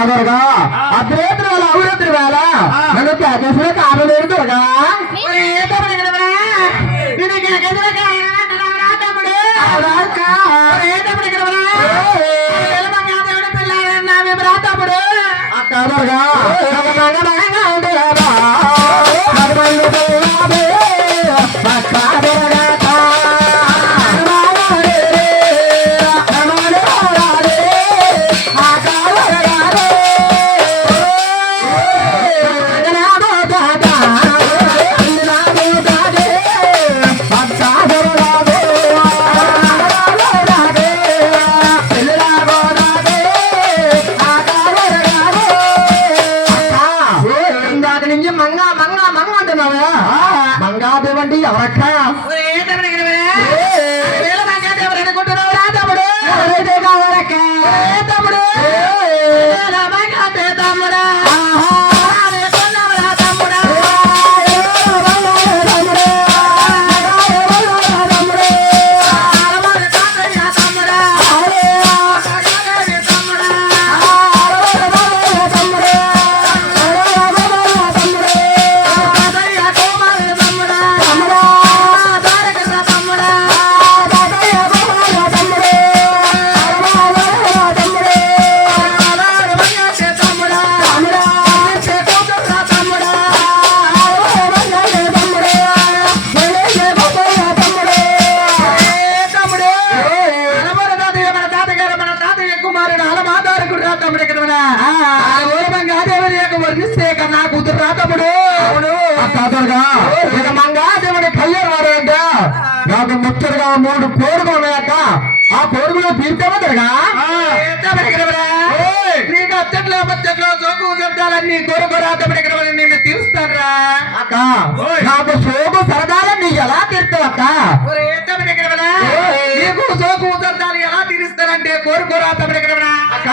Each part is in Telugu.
కాదరగా అర్ధరాత్రి వేళ అవరాత్రి వేళ నన్ను కేకేసిన కారణం లేదు దొరగా కాదరగా మంగాదేవండి ఎవరక్క ఎవరైతే కావాలక్క తమ్ముడు తమ్ముడా నా కూతురు రా తమ్ముడు మంగాదేవుని కళ్యాణం వాడంట నాకు ముచ్చటగా 3 కోరుకులు ఉన్నాయక్క ఆ కోరుకులు తీర్చవద్దరుగా నీకు అచ్చట్లో ముచ్చట్లో సోకు శబ్దాలన్నీ కోరుకోరా తమ్ముడు నిన్ను తీరుస్తానరా అక్క నాకు సోకు సరదాలన్నీ ఎలా తీర్తావు అక్క నీకు సోకు శబ్దాలు ఎలా తీరుస్తానంటే కోరుకోరా తమ్ముడు అక్క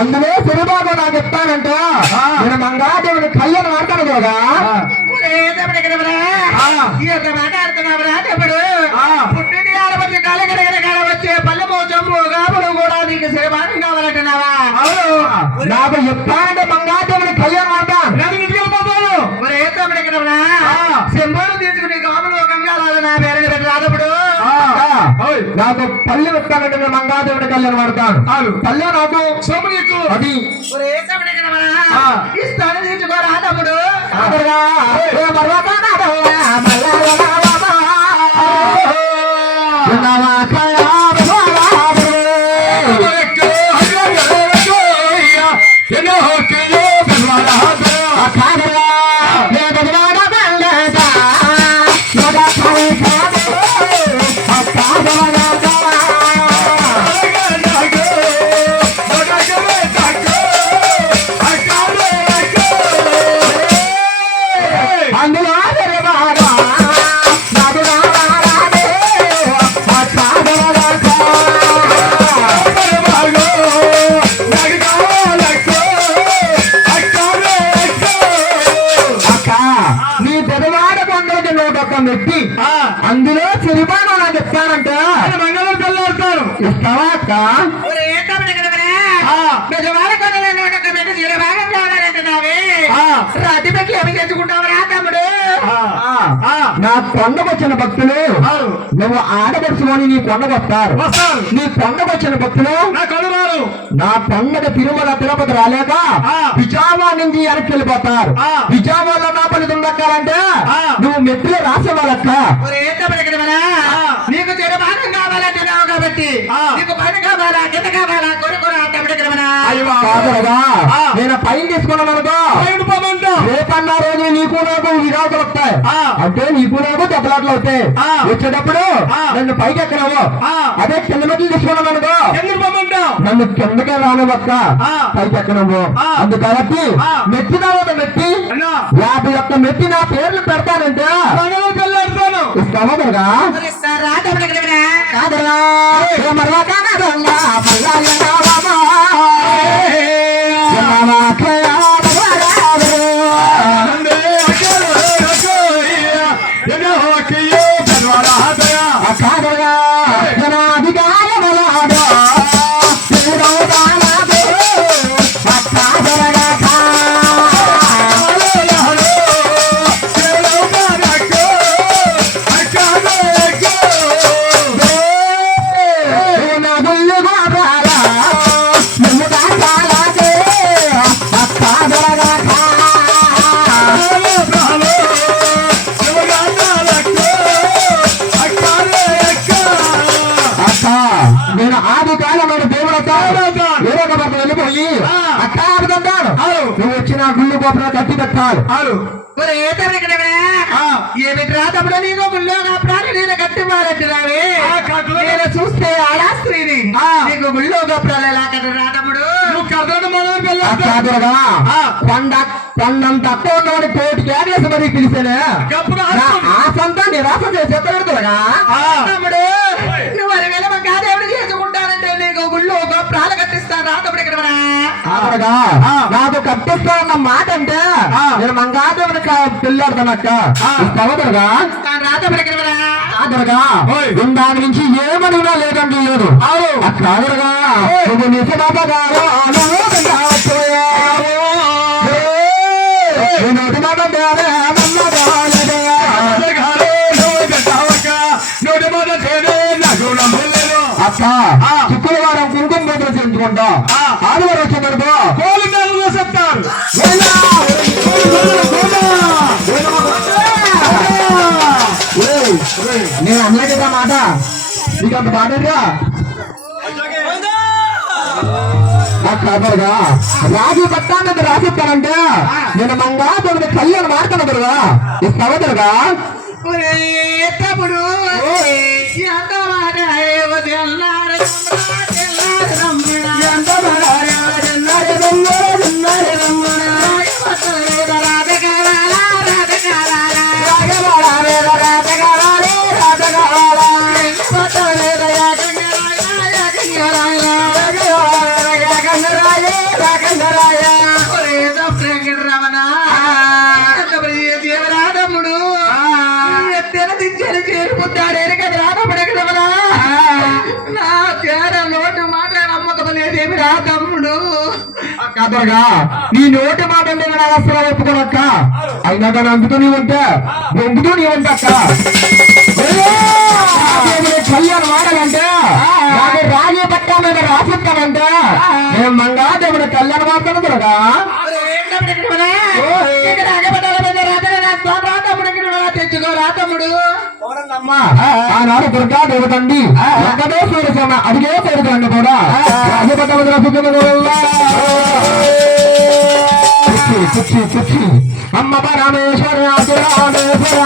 అందులో సినిమాగా నాకు చెప్తానంటే నేను మంగాదేవుని కళ్యాణం ఆడతాను కదా పుట్టింటి ఆడపడి కాలగడ వచ్చే పల్లెమో జమ్ము గాబుడు కూడా నీకు సినిమాని కావాలంటున్నావా నాకు చెప్తానంటే మంగాదేవుని కళ్యాణం ఆడతాను సింబోలు తీసుకుని గాబులు గంగారాలు నా పేరు పెట్టి రాదప్పుడు నాకు పల్లె వస్తానంటే నేను మంగాదేవుని కళ్యాణం ఆడతాను పల్లె నాకు సోముకు అది ఇస్తాను తీసుకోరా తమ్ముడు పెట్టి అందులో సిరిమానం నాకు ఇస్తానంటే మంగళం తెల్లారుతాను ఇస్తావా అక్క రాతిపైకి ఏమి తెచ్చుకుంటావరా తమ్ముడు నా కొండకొచ్చిన భక్తులు నువ్వు ఆడపడుచుకొని నీ కొండకొస్తారు నీ కొండకొచ్చిన భక్తులు నా పండగ తిరుమల తిరుపతి రాలేక విజావా నుంచి వెనక్కి వెళ్ళిపోతారు విజావాలో నా పని దుందక్కాలంటే నువ్వు మెట్లు రాసేవాళ్ళక్క నీకు చిరమానం కావాలంటున్నావు కాబట్టి నీకు పని కావాలా కింద కావాలా కొనుక్కురా తమ్ముడు కాదురా నేను పైన తీసుకున్నాను అనుకో రేపన్నా రోజు నీకు నాకు విడాకులు వస్తాయి అంటే నీకు నాకు దెబ్బలాట్లు అవుతాయి వచ్చేటప్పుడు నన్ను పైకి ఎక్కడవు అదే కింద మెట్లు తీసుకున్నాను అనుకో నన్ను కిందకే రాను పక్క పైకి ఎక్కడవు అందు కాబట్టి మెట్టి తర్వాత మెట్టి 51 మెట్టి నా పేర్లు పెడతానంటే ఇస్తావా మరగా కాదరా మరలా కాదన్నా నేను ఆది కాలమైన దేవుడతా వెళ్ళిపోయి అక్క ఆడుకుంటాను నువ్వు వచ్చి నా గుళ్ళు గోపురం కట్టి పెట్టాలి ఏమి రాతప్పుడు నీకు గుళ్ళో గోపురాలు నేను కట్టివ్వాలంటున్నావే నేను చూస్తే ఆడా స్త్రీని నీకు గుళ్ళో గోపురాలు ఎలా కట్టి రాతప్పుడు కొండంత తక్కువ ఉన్నవాడి కోటి కేటేసి మరి పిలిచానే ఆసంతా నిరాశ చేసేస్తాడుగా తమ్ముడు నువ్వు 10,000 మగాదేవుడు చేసుకుంటానంటే నీకు గుళ్ళు గోపురాలు కట్టిస్తాను రాతప్పుడు ఇక్కడ నాకు కట్టిస్తానన్న మాట అంటే నేను మంగాదేవుని పిల్లాడుతానక్క సహోదరుగా రాతడుగా దాని నుంచి ఏమడినా లేదంటే లేదు కాదురుగా నువ్వు నిజమాటగా అక్క శుక్రవారం కుంకుమ పూజలు చేయించుకుంటా ఆదివారం వచ్చేటప్పుడు కోళ్ళు మేళలో చెప్తారు నేను అన్నగా మాట నీకు అంత పాడగా కాదురుగా రాజు పట్టాన్ని రాసిస్తానంటే నేను మంగాదేవుని కళ్యాణ్ మాట్లాడదురుగా ఈ సహోదరుగా తప్పుడు దేవరాధముడు చేరుకుంటాడే కదా రాధపడగలవరా నా పేర నోటు మాట నమ్మకలేదేమి రా తమ్ముడు కాదురుగా నీ నోటి మాట అంటే నేను అవసరం ఒప్పుకోనక్క అయినా కానీ అందుతూ నీ ఉంటే బొంగుతూ నీ ఉంటక్క కళ్యాణ్ మాడాలంటే రాజీ పట్టా మీద రాసిస్తానంటే నేను మంగాదేవుడు కళ్యాణ్ మాట్లాడుతురుగా తెచ్చుకోరా తమ్ముడు ఆనాడు దుర్గా దేవతండి వెంకటేశ్వర స్వామి అడిగే పేరుతండి కూడా అమ్మ పరమేశ్వర సమస్య